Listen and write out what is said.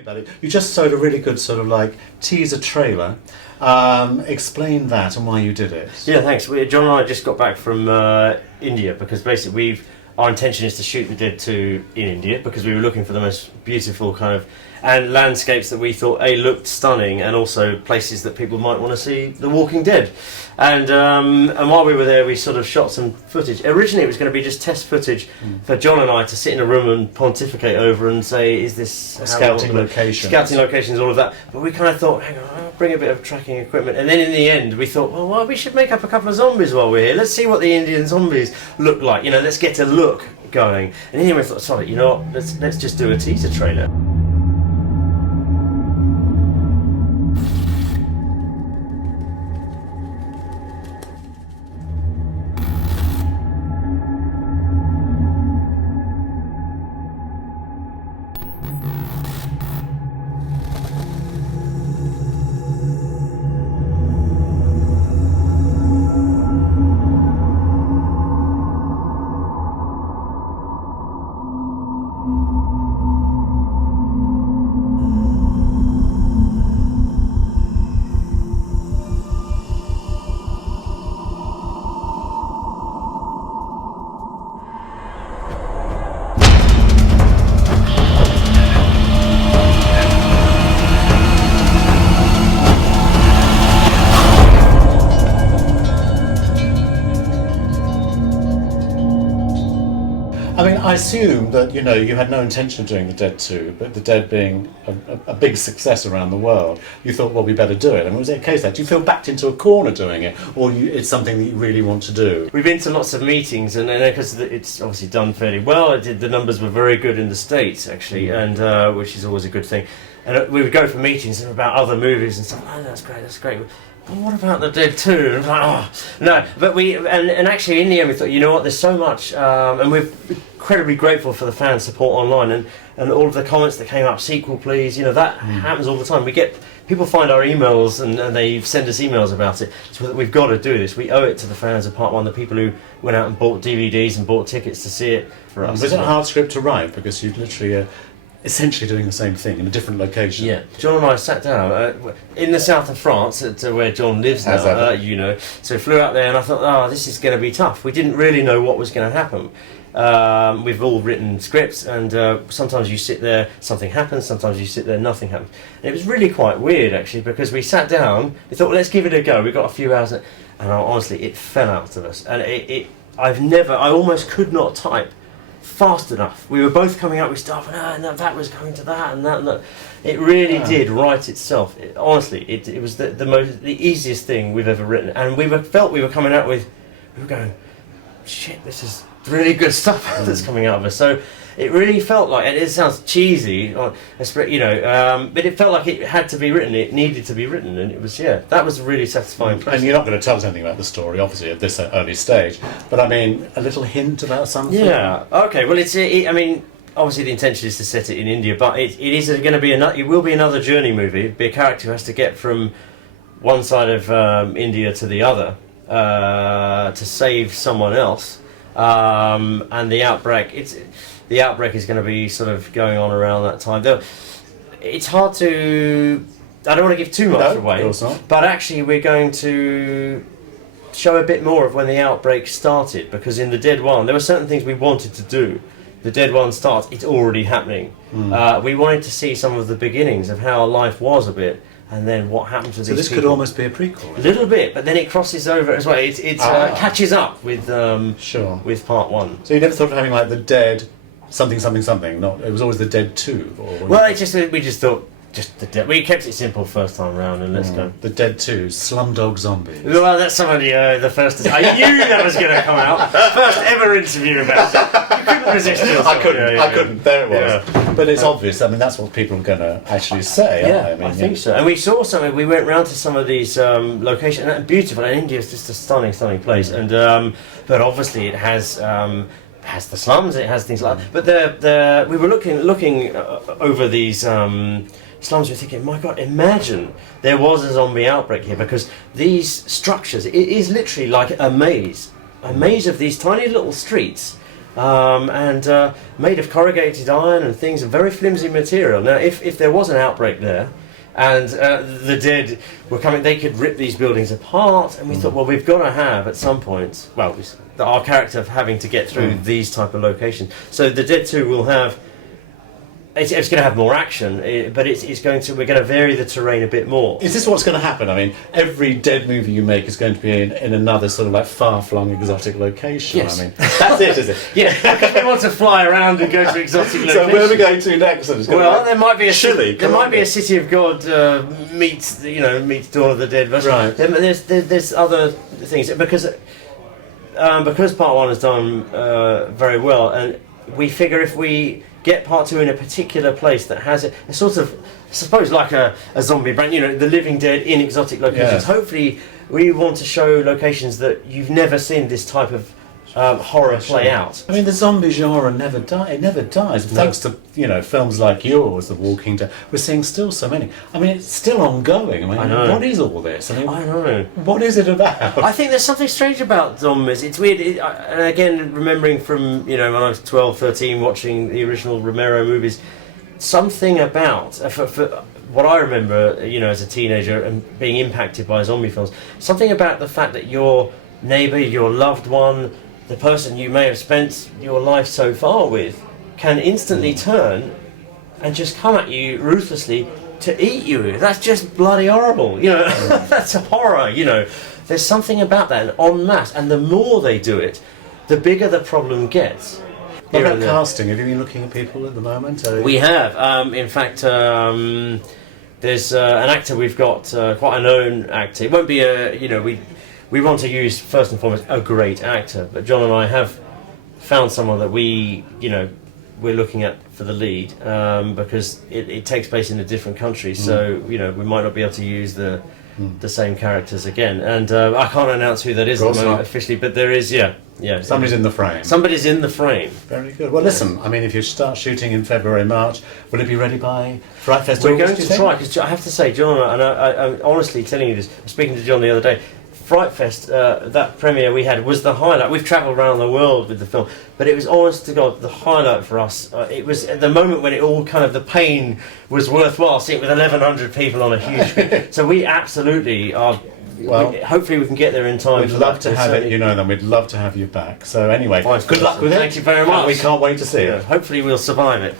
About it. You just showed a really good sort of like teaser trailer. Explain that and why you did it. Yeah, thanks. John and I just got back from India because basically our intention is to shoot The Dead 2 in India because we were looking for the most beautiful kind of and landscapes that we thought looked stunning, and also places that people might want to see The Walking Dead. And while we were there, we sort of shot some footage. Originally, it was going to be just test footage for John and I to sit in a room and pontificate over and say, "Is this scouting locations, all of that?" But we kind of thought, "Hang on, I'll bring a bit of tracking equipment." And then in the end, we thought, "Well, we should make up a couple of zombies while we're here. Let's see what the Indian zombies look like. You know, let's get a look going." And then we thought, "Sorry, you know what? Let's just do a teaser trailer." I mean, I assume that, you know, you had no intention of doing The Dead 2, but The Dead being a big success around the world, you thought, well, we better do it. I mean, was it a case that do you feel backed into a corner doing it, or it's something that you really want to do? We've been to lots of meetings, and because it's obviously done fairly well, the numbers were very good in the States, actually, and which is always a good thing. And we would go for meetings about other movies and stuff. Oh, that's great. Well, what about The Dead 2? And I was like, oh, no. But and actually in the end we thought, you know what, there's so much, and we're incredibly grateful for the fan support online and all of the comments that came up, sequel please, you know, that happens all the time. We get, people find our emails and they send us emails about it, so that we've got to do this. We owe it to the fans of Part 1, the people who went out and bought DVDs and bought tickets to see it for us. Was it a hard script to write? Because you've literally... essentially doing the same thing in a different location. Yeah, John and I sat down in the south of France, to where John lives now, you know, so we flew out there and I thought, oh, this is going to be tough. We didn't really know what was going to happen. We've all written scripts, and sometimes you sit there, something happens, sometimes you sit there, nothing happens. And it was really quite weird, actually, because we sat down, we thought, well, let's give it a go. We got a few hours, and honestly, it fell out of us. And I almost could not type fast enough. We were both coming up with stuff, and that was going to that, and that. It really did write itself. Honestly, it was the easiest thing we've ever written, and we were coming out with, we were going, shit, this is really good stuff that's coming out of us. So it really felt like, and it sounds cheesy, you know, but it felt like it had to be written. It needed to be written, and it was, that was a really satisfying process. And you're not going to tell us anything about the story, obviously, at this early stage. But I mean, a little hint about something. Yeah. Okay. Well, I mean, obviously the intention is to set it in India, but it is going to be it will be another journey movie. It'll be a character who has to get from one side of India to the other to save someone else, and the outbreak. The outbreak is going to be sort of going on around that time. Though it's hard to... I don't want to give too much away, but actually we're going to show a bit more of when the outbreak started, because in The Dead 1 there were certain things we wanted to do. The Dead 1 starts, it's already happening. We wanted to see some of the beginnings of how life was a bit, and then what happened to these people. So this could almost be a prequel. A little bit, but then it crosses over as well. It catches up with with Part 1. So you never thought of having like The Dead... something. Not. It was always The Dead 2. Well, we just thought just The Dead. We kept it simple first time round, and let's go. The Dead 2, Slumdog Zombies. Well, that's somebody the first. I knew that was going to come out. First ever interview about it. You couldn't resist yourself. I couldn't. There it was. Yeah. But it's obvious. I mean, that's what people are going to actually say. I think so. And we saw something. We went round to some of these locations, and beautiful. And India is just a stunning place. And but obviously it has the slums, it has things like that. But we were looking over these slums, we're thinking, my God, imagine there was a zombie outbreak here, because these structures, it is literally like a maze of these tiny little streets, and made of corrugated iron and things, and very flimsy material. Now, if there was an outbreak there, and the dead were coming, they could rip these buildings apart, and we thought, well, we've got to have at some point, well, our character having to get through these type of locations. So the Dead 2 will have, it's going to have more action, but we're going to vary the terrain a bit more. Is this what's going to happen? I mean, every Dead movie you make is going to be in another sort of like far-flung exotic location. Yes. I mean, that's it, is it? Yeah, because we want to fly around and go to exotic locations. So where are we going to next? Well, there might be a Chile. There might be a City of God meets Dawn of the Dead. Right. There's other things because part one has done very well, and we figure if we get part two in a particular place that has a sort of, I suppose, like a zombie brand, the living dead in exotic locations. Yeah. Hopefully, we want to show locations that you've never seen this type of horror play out. I mean, the zombie genre never dies. It never dies. No. Thanks to films like yours, The Walking Dead. We're seeing still so many. I mean, it's still ongoing. I know. What is all this? I know. What is it about? I think there's something strange about zombies. It's weird. And again, remembering from when I was 12, 13, watching the original Romero movies, something about for what I remember, as a teenager and being impacted by zombie films, something about the fact that your neighbour, your loved one, the person you may have spent your life so far with, can instantly turn and just come at you ruthlessly to eat you. That's just bloody horrible. That's a horror. There's something about that, en masse, and the more they do it, the bigger the problem gets. What about casting? Have you been looking at people at the moment? We have. In fact, there's an actor we've got, quite a known actor. It won't be we want to use, first and foremost, a great actor, but John and I have found someone that we're looking at for the lead, because it takes place in a different country, so we might not be able to use the same characters again, and I can't announce who that is at the moment officially, but there is, somebody's in the frame. Somebody's in the frame. Very good. Well, listen, I mean, if you start shooting in February, March, will it be ready by FrightFest? We're going to try, because I have to say, John, and I'm honestly telling you this, I was speaking to John the other day, FrightFest, that premiere we had was the highlight. We've travelled around the world with the film, but it was, honest to God, the highlight for us. It was at the moment when it all the pain was worthwhile, seeing it with 1,100 people on a huge screen. So we absolutely are. Well, hopefully we can get there in time. We'd love to have it, then we'd love to have you back. So anyway, good luck with it. Thank you very much. We can't wait to see it. Hopefully we'll survive it.